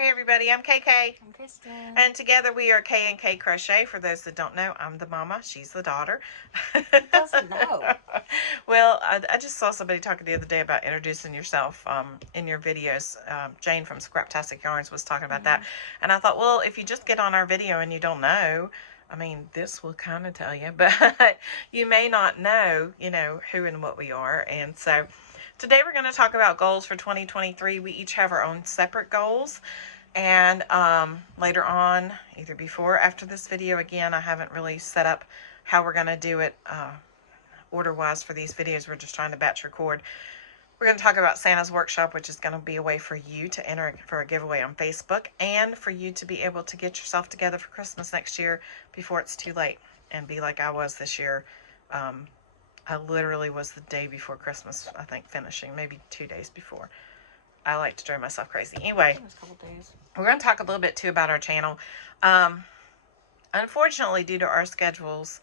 Hey everybody, I'm KK. I'm Kristen. And together we are K and K Crochet. For those that don't know, I'm the mama, she's the daughter. Who doesn't know? Well, I just saw somebody talking the other day about introducing yourself in your videos. Jane from Scraptastic Yarns was talking about that. And I thought, well, if you just get on our video and you don't know, I mean, this will kind of tell you, but you may not know, who and what we are. And so today we're going to talk about goals for 2023. We each have our own separate goals. And later on, either before or after this video, again, I haven't really set up how we're going to do it order-wise for these videos. We're just trying to batch record. We're going to talk about Santa's Workshop, which is going to be a way for you to enter for a giveaway on Facebook and for you to be able to get yourself together for Christmas next year before it's too late and be like I was this year. I literally was the day before Christmas, I think, finishing, maybe 2 days before. I like to drive myself crazy. Anyway, It was a couple days. We're going to talk a little bit, too, about our channel. Unfortunately, due to our schedules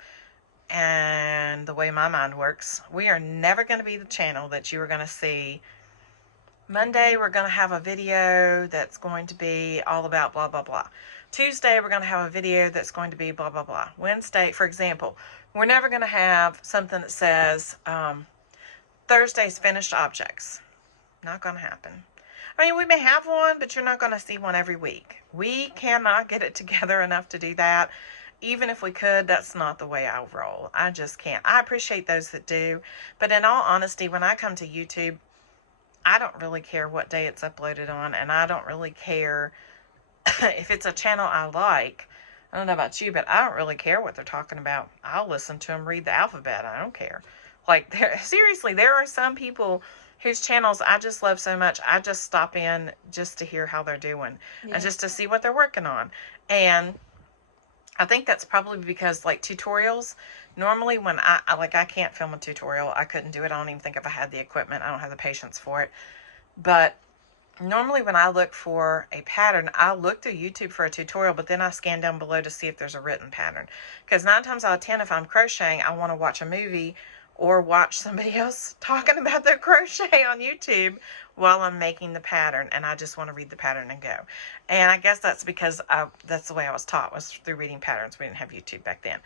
and the way my mind works, we are never going to be the channel that you are going to see. Monday, we're going to have a video that's going to be all about blah, blah, blah. Tuesday, we're going to have a video that's going to be blah, blah, blah. Wednesday, for example, we're never going to have something that says Thursday's finished objects. Not going to happen. I mean, we may have one, but you're not going to see one every week. We cannot get it together enough to do that. Even if we could, that's not the way I roll. I just can't. I appreciate those that do. But in all honesty, when I come to YouTube, I don't really care what day it's uploaded on. And I don't really care if it's a channel I like. I don't know about you, but I don't really care what they're talking about. I'll listen to them read the alphabet. I don't care. Like, seriously, there are some people whose channels I just love so much. I just stop in just to hear how they're doing and just to see what they're working on. And I think that's probably because, like, tutorials, normally when I can't film a tutorial. I couldn't do it. I don't even think if I had the equipment. I don't have the patience for it. But normally when I look for a pattern, I look through YouTube for a tutorial, but then I scan down below to see if there's a written pattern. Because 9 times out of 10, if I'm crocheting, I want to watch a movie or watch somebody else talking about their crochet on YouTube while I'm making the pattern, and I just want to read the pattern and go. And I guess that's because that's the way I was taught, was through reading patterns. We didn't have YouTube back then.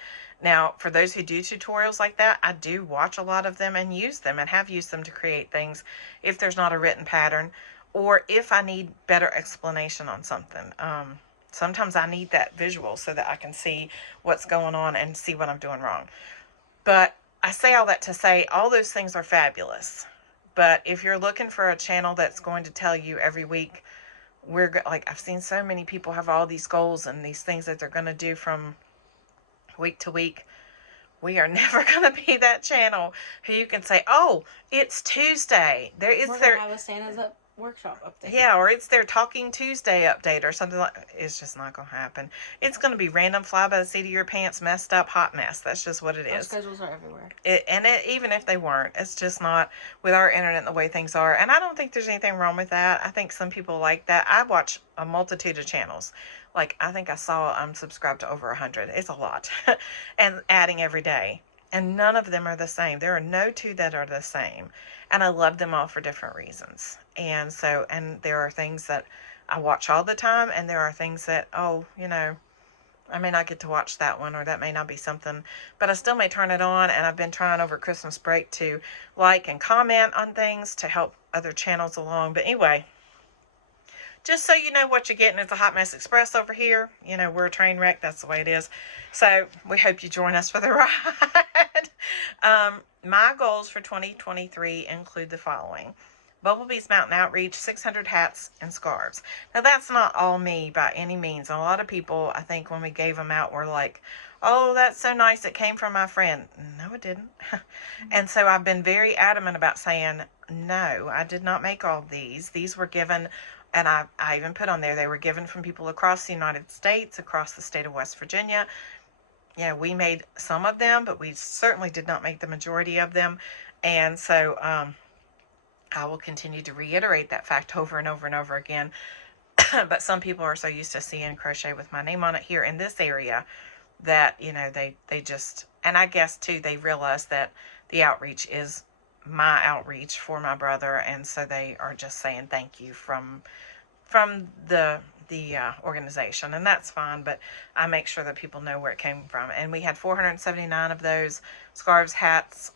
Now, for those who do tutorials like that, I do watch a lot of them and use them and have used them to create things if there's not a written pattern or if I need better explanation on something. Sometimes I need that visual so that I can see what's going on and see what I'm doing wrong. But I say all that to say all those things are fabulous. But if you're looking for a channel that's going to tell you every week, like, I've seen so many people have all these goals and these things that they're going to do from week to week. We are never going to be that channel who you can say, oh, it's Tuesday. We're going to have a Santa's Workshop update. Yeah, or it's their Talking Tuesday update or something like that. It's just not going to happen. It's going to be random fly by the seat of your pants, messed up, hot mess. That's just what it is. Our schedules are everywhere. Even if they weren't, it's just not with our internet and the way things are. And I don't think there's anything wrong with that. I think some people like that. I watch a multitude of channels. Like, I think I saw I'm subscribed to over 100. It's a lot. And adding every day. And none of them are the same. There are no two that are the same. And I love them all for different reasons. And there are things that I watch all the time. And there are things that, I may not get to watch that one, or that may not be something. But I still may turn it on. And I've been trying over Christmas break to like and comment on things to help other channels along. But anyway, just so you know what you're getting, it's a Hot Mess Express over here. We're a train wreck. That's the way it is. So we hope you join us for the ride. My goals for 2023 include the following. Bumblebee's Mountain Outreach, 600 hats and scarves. Now, that's not all me by any means. A lot of people, I think, when we gave them out, were like, oh, that's so nice. It came from my friend. No, it didn't. And so I've been very adamant about saying, no, I did not make all these. These were given, and I even put on there, they were given from people across the United States, across the state of West Virginia. We made some of them, but we certainly did not make the majority of them. And so I will continue to reiterate that fact over and over and over again. But some people are so used to seeing crochet with my name on it here in this area that, they just, and I guess too, they realize that the outreach is my outreach for my brother. And so they are just saying thank you from the the organization, and that's fine, but I make sure that people know where it came from. And we had 479 of those scarves, hats,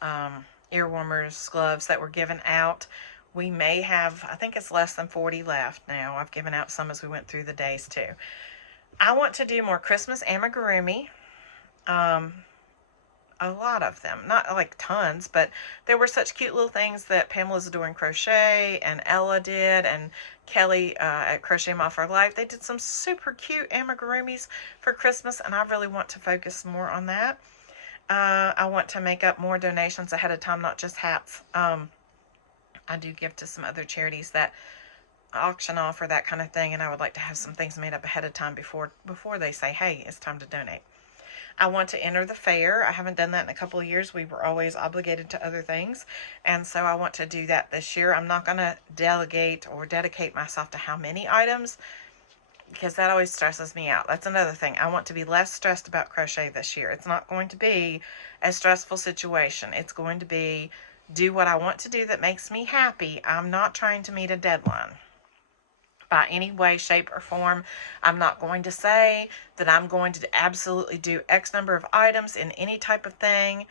ear warmers, gloves that were given out. We may have, I think it's less than 40 left now. I've given out some as we went through the days too. I want to do more Christmas amigurumi. A lot of them, not like tons, but there were such cute little things that Pamela's Adoring Crochet and Ella did, and Kelly at Crochet Mom for Life. They did some super cute amigurumis for Christmas, and I really want to focus more on that. I want to make up more donations ahead of time, not just hats. I do give to some other charities that auction off or that kind of thing, and I would like to have some things made up ahead of time before they say, hey, it's time to donate. I want to enter the fair. I haven't done that in a couple of years. We were always obligated to other things, and so I want to do that this year. I'm not going to delegate or dedicate myself to how many items, because that always stresses me out. That's another thing. I want to be less stressed about crochet this year. It's not going to be a stressful situation. It's going to be do what I want to do that makes me happy. I'm not trying to meet a deadline by any way, shape, or form. I'm not going to say that I'm going to absolutely do X number of items in any type of thing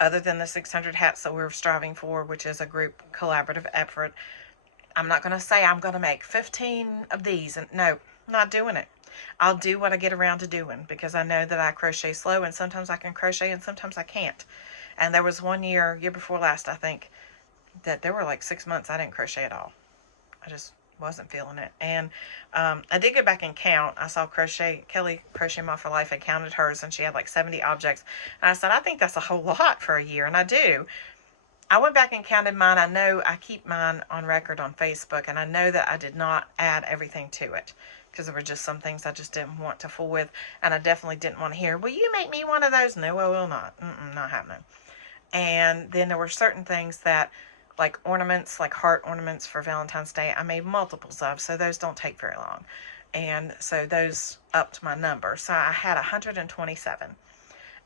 other than the 600 hats that we're striving for, which is a group collaborative effort. I'm not going to say I'm going to make 15 of these. And no, not doing it. I'll do what I get around to doing, because I know that I crochet slow, and sometimes I can crochet and sometimes I can't. And there was one year before last, I think, that there were like 6 months I didn't crochet at all. I just wasn't feeling it. And I did go back and count. I saw Kelly Crochet Mom for Life had counted hers, and she had like 70 objects. And I said, I think that's a whole lot for a year, and I do. I went back and counted mine. I know I keep mine on record on Facebook, and I know that I did not add everything to it, because there were just some things I just didn't want to fool with, and I definitely didn't want to hear, will you make me one of those? No, I will not. Not happening. And then there were certain things that, like ornaments, like heart ornaments for Valentine's Day, I made multiples of, so those don't take very long. And so those upped my number. So I had 127.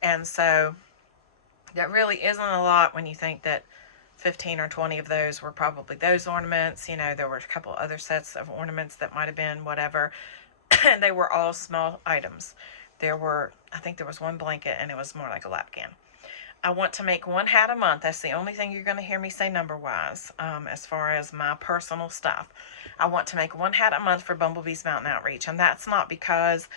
And so that really isn't a lot when you think that 15 or 20 of those were probably those ornaments. You know, there were a couple other sets of ornaments that might have been whatever. And they were all small items. I think there was one blanket, and it was more like a lapkin. I want to make one hat a month. That's the only thing you're going to hear me say number-wise, as far as my personal stuff. I want to make one hat a month for Bumblebee's Mountain Outreach, and that's not because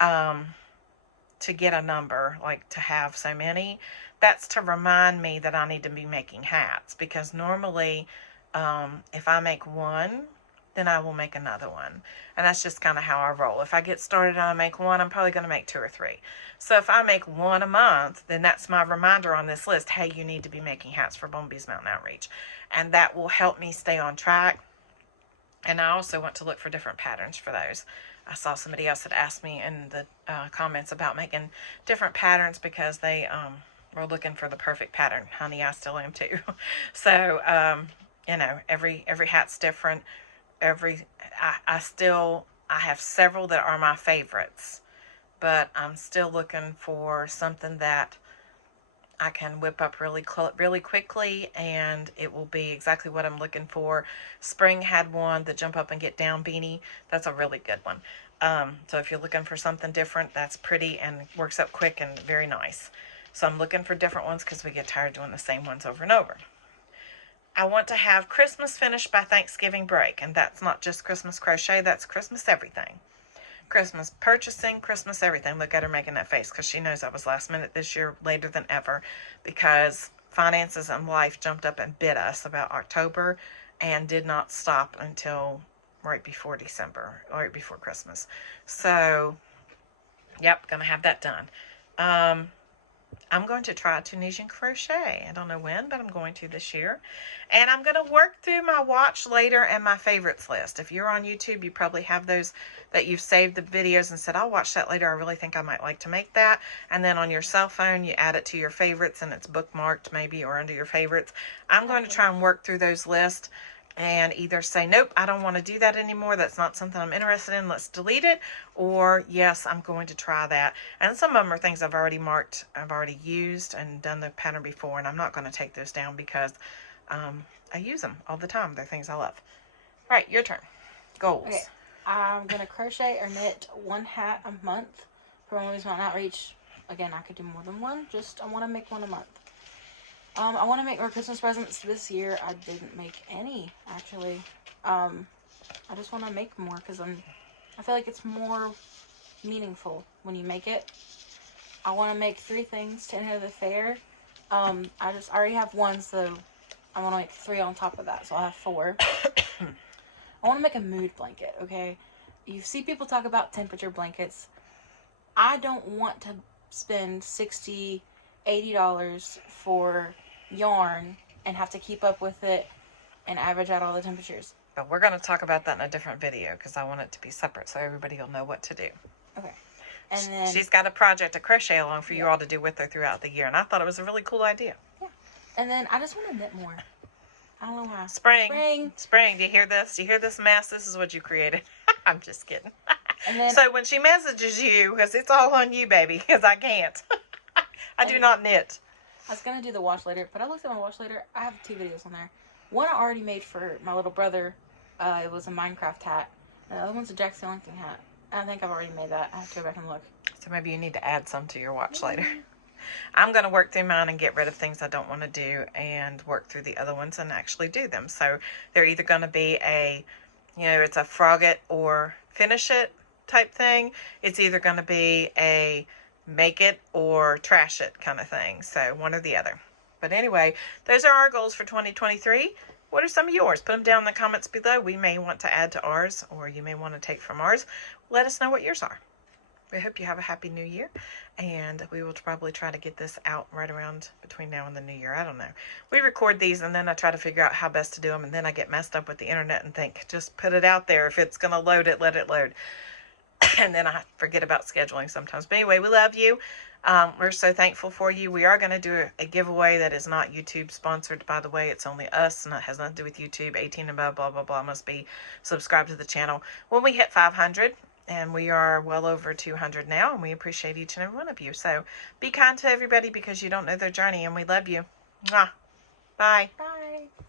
to get a number, like to have so many. That's to remind me that I need to be making hats, because normally if I make one, then I will make another one. And that's just kind of how I roll. If I get started and I make one, I'm probably going to make 2 or 3. So if I make one a month, then that's my reminder on this list. Hey, you need to be making hats for Bumblebee's Mountain Outreach. And that will help me stay on track. And I also want to look for different patterns for those. I saw somebody else had asked me in the comments about making different patterns, because they were looking for the perfect pattern. Honey, I still am too. So, you know, every hat's different. I have several that are my favorites, but I'm still looking for something that I can whip up really quickly, and it will be exactly what I'm looking for. Spring had one, the Jump Up and Get Down beanie. That's a really good one. So if you're looking for something different, that's pretty and works up quick and very nice. So I'm looking for different ones, because we get tired doing the same ones over and over. I want to have Christmas finished by Thanksgiving break, and that's not just Christmas crochet, that's Christmas everything. Christmas purchasing, Christmas everything. Look at her making that face, because she knows I was last minute this year, later than ever, because finances and life jumped up and bit us about October and did not stop until right before December, right before Christmas. So, yep, gonna have that done. I'm going to try Tunisian crochet. I don't know when, but I'm going to this year. And I'm going to work through my watch later and my favorites list. If you're on YouTube, you probably have those that you've saved the videos and said, I'll watch that later. I really think I might like to make that. And then on your cell phone, you add it to your favorites, and it's bookmarked maybe or under your favorites. I'm going to try and work through those lists and either say, nope, I don't want to do that anymore. That's not something I'm interested in. Let's delete it. Or, yes, I'm going to try that. And some of them are things I've already marked, I've already used and done the pattern before, and I'm not going to take those down because I use them all the time. They're things I love. All right, your turn. Goals. Okay. I'm going to crochet or knit one hat a month for Mommy's Mountain Outreach. Again, I could do more than one. Just, I want to make one a month. I want to make more Christmas presents this year. I didn't make any, actually. I just want to make more because I feel like it's more meaningful when you make it. I want to make 3 things to enter the fair. I already have one, so I want to make 3 on top of that, so I'll have 4. I want to make a mood blanket, okay? You see people talk about temperature blankets. I don't want to spend $60, $80 for yarn and have to keep up with it and average out all the temperatures. But we're going to talk about that in a different video because I want it to be separate so everybody will know what to do. Okay. And then she's got a project to crochet along for you all to do with her throughout the year, and I thought it was a really cool idea. Yeah. And then I just want to knit more. I don't know why. Spring. Do you hear this? Do you hear this mess? This is what you created. I'm just kidding. And then, so when she messages you, because it's all on you, baby, because I can't. I do not knit. I was going to do the wash later, but I looked at my wash later. I have 2 videos on there. One I already made for my little brother. It was a Minecraft hat. And the other one's a Jack Skellington hat. I think I've already made that. I have to go back and look. So maybe you need to add some to your watch later. I'm going to work through mine and get rid of things I don't want to do and work through the other ones and actually do them. So they're either going to be it's a frog it or finish it type thing. It's either going to be a make it or trash it kind of thing. So one or the other. But anyway, those are our goals for 2023. What are some of yours? Put them down in the comments below. We may want to add to ours, or you may want to take from ours. Let us know what yours are. We hope you have a happy new year, and we will probably try to get this out right around between now and the new year. I don't know. We record these, and then I try to figure out how best to do them, and then I get messed up with the internet and think, just put it out there. If it's going to load it, let it load. And then I forget about scheduling sometimes. But anyway, we love you. We're so thankful for you. We are going to do a giveaway that is not YouTube sponsored, by the way. It's only us, and it has nothing to do with YouTube. 18 and above, blah, blah, blah, must be subscribed to the channel. When we hit 500, and we are well over 200 now, and we appreciate each and every one of you. So be kind to everybody because you don't know their journey, and we love you. Mwah. Bye. Bye.